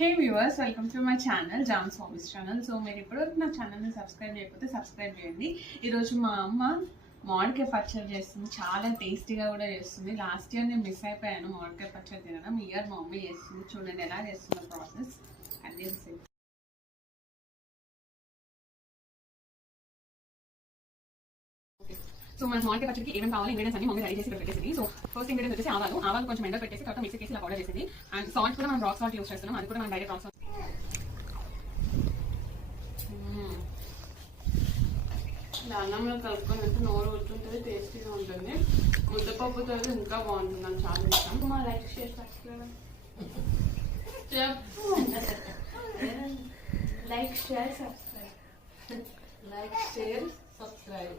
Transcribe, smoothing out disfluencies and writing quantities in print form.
Hey viewers, welcome to my channel jams hobbies channel. So మీరు ఇప్పటివరకు నా ఛానల్ని సబ్స్క్రైబ్ చేయకపోతే సబ్స్క్రైబ్ చేయండి. ఈరోజు మా అమ్మ మామిడికాయ పచ్చడి చేస్తుంది. చాలా టేస్టీగా కూడా చేస్తుంది. లాస్ట్ ఇయర్ నేను మిస్ అయిపోయాను మామిడికాయ పచ్చడి తినడం. ఈ ఇయర్ మా మమ్మీ చేస్తుంది. చూడండి ఎలా చేస్తున్న ప్రాసెస్ అన్నీ. సో మన మామిడికాయ పచ్చడికి ఏమేమి కావాలి ఇంగ్రీడియంట్స్ అన్ని మమ్మీ రెడీ చేసి పెట్టేసింది. సో ఫస్ట్ ఇంగ్రీడియంట్స్ వచ్చేసి ఆవాలు కొంచెం ఎండ పెట్టేసి తర్వాత మిక్సీ కేసి ఇలా పౌడర్ చేసింది. అండ్ సాల్ట్ కూడా మనం రాక్ సాల్ట్ యూస్ చేస్తున్నాం. అది కూడా మనం డైరెక్ట్ రాక్ సాల్ట్. అన్నంలో కలుపుకొని అంటే నోరు కూర్చుంటుంది, టేస్టీగా ఉంటుంది. ముద్దపప్పుతో ఇంకా బాగుంటుంది, నాకు చాలా ఇష్టం. మా like share subscribe like share subscribe.